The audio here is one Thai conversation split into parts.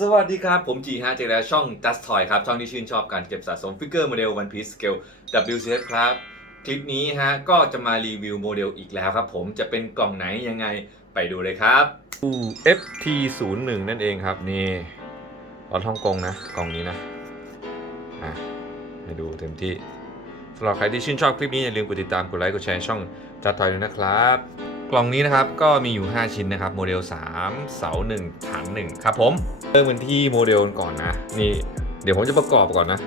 สวัสดีครับ ผมจีฮะเจอแล้วช่อง Just Toy ครับ ช่องที่ชื่นชอบการเก็บสะสมฟิกเกอร์โมเดล One Piece Scale WCS ครับ คลิปนี้ฮะ ก็จะมารีวิวโมเดลอีกแล้วครับผมจะเป็นกล่องไหนยังไงไปดูเลยครับ FT01 นั่นเองครับ นี่รถฮ่องกงนะ กล่องนี้นะ อะ ให้ดูเต็มที่สำหรับใครที่ชื่นชอบคลิปนี้อย่าลืมกดติดตามกดไลค์กดแชร์ช่องจัดทอยด้วยนะครับ กล่องนี้นะครับก็มีอยู่ 5 ชิ้นนะครับโมเดล 3 เสา 1 ฐาน 1 ครับผมเริ่มกันที่โมเดลก่อนนะ นี่เดี๋ยวผมจะประกอบก่อนนะ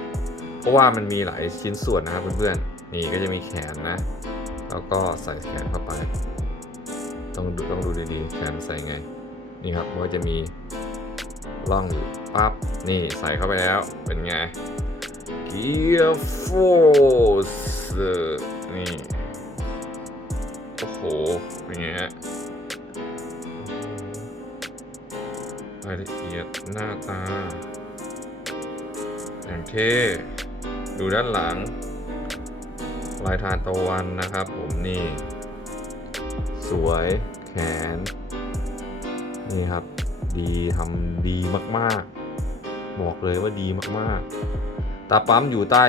เพราะว่ามันมีหลายชิ้นส่วนนะครับเพื่อนๆ นี่ก็จะมีแขนนะ แล้วก็ใส่แขนเข้าไป ต้องดูต้องดูดีๆ แขนใส่ไง นี่ครับมันก็จะมีร่องอยู่ปั๊บ นี่ใส่เข้าไปแล้ว เป็นไง Gear Force นี่ อ้โหเป็นไงฮะรายละเอียดหน้าตาอย่างเท่ดูด้านหลัง ลายทานตะวันนะครับผมนี่ สวยแขน นี่ครับ ดีทำดีมากๆ บอกเลยว่าดีมากๆ ตาปั๊มอยู่ใต้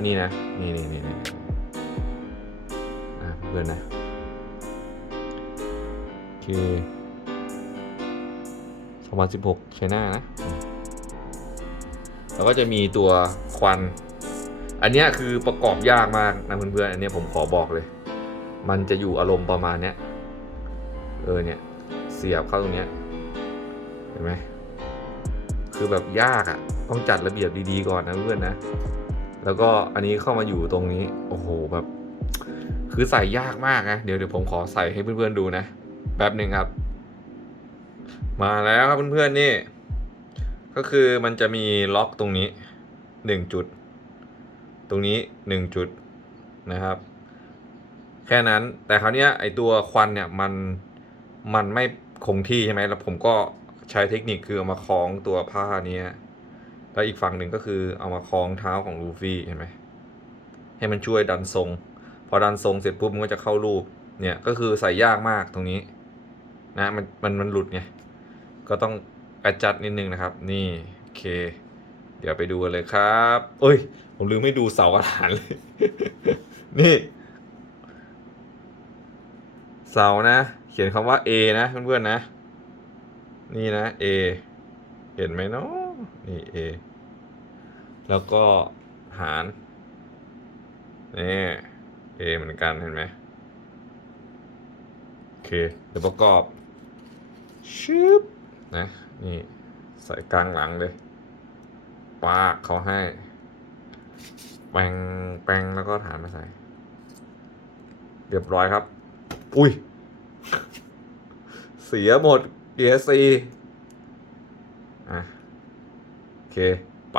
นนี้นะ นี่นี่นี่นี่เพื่อนนะ เค2016ใช้หน้านะ แล้วก็จะมีตัวควัน อันนี้คือประกอบยากมากนะเพื่อนๆ อันนี้ผมขอบอกเลย มันจะอยู่อารมณ์ประมาณเนี้ย เออเนี่ย เสียบเข้าตรงเนี้ย เห็นไหม คือแบบยากอะ่ะ ต้องจัดระเบียบดีๆก่อนนะเพื่อนนะ แล้วก็อันนี้เข้ามาอยู่ตรงนี้ โอ้โหแบบ คือใส่ยากมากนะ เดี๋ยวเดี๋ยวผมขอใส่ให้เพื่อนๆดูนะ แป๊บหนึ่งครับ มาแล้วครับเพื่อนๆนี่ ก็คือมันจะมีล็อกตรงนี้หนึ่งจุด ตรงนี้หนึ่งจุดนะครับ แค่นั้นแต่คราวนี้ไอตัวควันเนี่ยมันมันไม่คงที่ใช่ไหมแล้วผมก็ใช้เทคนิคคือเอามาคล้องตัวผ้านี้แล้วอีกฝั่งหนึ่งก็คือเอามาคล้องเท้าของลูฟี่เห็นไหมให้มันช่วยดันทรง พอดันทรงเสร็จปุ๊บมันก็จะเข้ารูปเนี่ยก็คือใส่ยากมากตรงนี้ นะมันมันมันหลุดไงก็ต้องอ d จัดนิดนึงนะครับ นี่โอเค เดี๋ยวไปดูกันเลยครับเอ้ย ผมลืมไม่ดูเสากระดานเลย นี่ เสานะ เขียนคำว่า A นะเพื่อนๆนะ นี่นะ A เห็นไหมเนาะนี่ A แล้วก็หารนี่ A เหมือนกันเห็นไหมโอเค เดี๋ยวประกอบ ชึบนะนี่ใส่กลางหลังเลยปาเขาให้แปงแปงแล้วก็ฐานมาใส่ เรียบร้อยครับ อุ้ย เสียหมด ESC อะ โอเค ไป